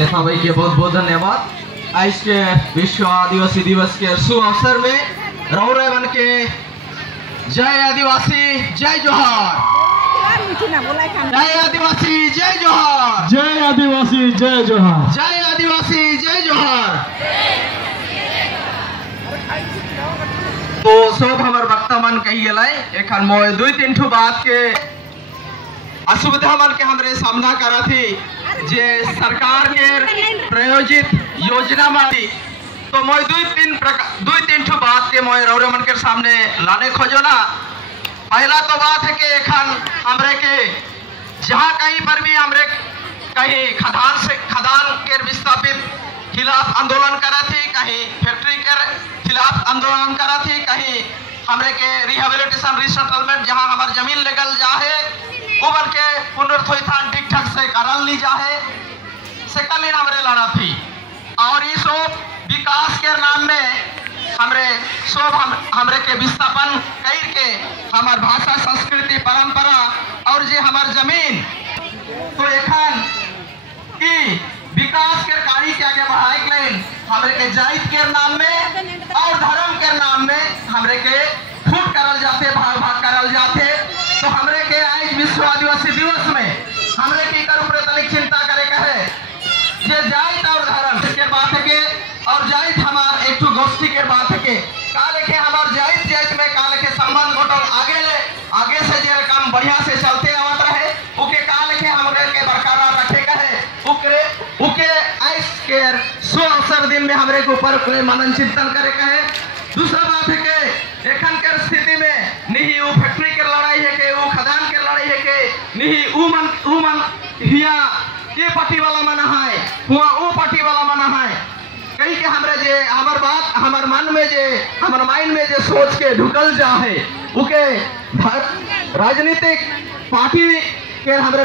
तथा भाई के बहुत बहुत धन्यवाद। आज के विश्व आदिवासी दिवस के शुभ अवसर में रौरे बन के जय आदिवासी जय जोहार, जय आदिवासी जय जोहार, जय आदिवासी जय जोहार, जय आदिवासी जय जोहार। तो सब हमार वक्ता मन कही गए एखन मोय दुई तीन ठो बात के असुविधा मन के हमरे सामना करा थी जे सरकार के प्रायोजित योजना में। तो मोय दुई तीन ठो बात के मोय रौरे मन के सामने लाने खोजो ना। पहला तो बात है कि एखन हमरे के जहाँ कहीं पर भी हमरे कहीं खदान के विस्थापित खिलाफ आंदोलन करा थी, कहीं फैक्ट्री के खिलाफ आंदोलन करा थी, कहीं हमरे के रिहेबिलिटेशन रिसेटलमेंट जहाँ हमार जमीन लेगल जाए उबल के पुनर्स्थापन ठीक ठाक से करल ली जाए से कल हमरे लड़ा थी। और ये सब विकास के नाम में हमरे सब हमरे के विस्थापन कर के हमार भाषा संस्कृति परंपरा और जे हमार जमीन तो एखन की विकास के कार्य के आगे बढ़ाए के लिए हमरे के जाति के नाम में और धर्म के नाम में हमरे के फूट करल जाते, भाग भाग करल जाते। तो हमरे के आज विश्व आदिवासी दिवस में हमरे के कर ऊपर तनिक चिंता करे का है जे जाति और धर्म के बात है के और जाति हमार एक ठो गोष्ठी के बात है के काले के हमार जाति में काले के संबंध गोटल आगे से जे काम बढ़िया से चलते आवत रहे उके काले के हमरे के बरकरार रखे का है उके आज के सो अवसर दिन में हमरे के ऊपर मनन चिंतन करे का है। दूसरा बात है कि एखन के स्थिति में नहीं वो फैक्ट्री के लड़ाई है के वो खदान के लड़ाई है के नहीं ऊ मन हिया ये पार्टी वाला मना है हुआ वो पार्टी वाला मना है कहीं के हमरे जे हमार बात हमार मन में जे हमार माइंड में जे सोच के ढुकल जा है उके राजनीतिक पार्टी के हमरे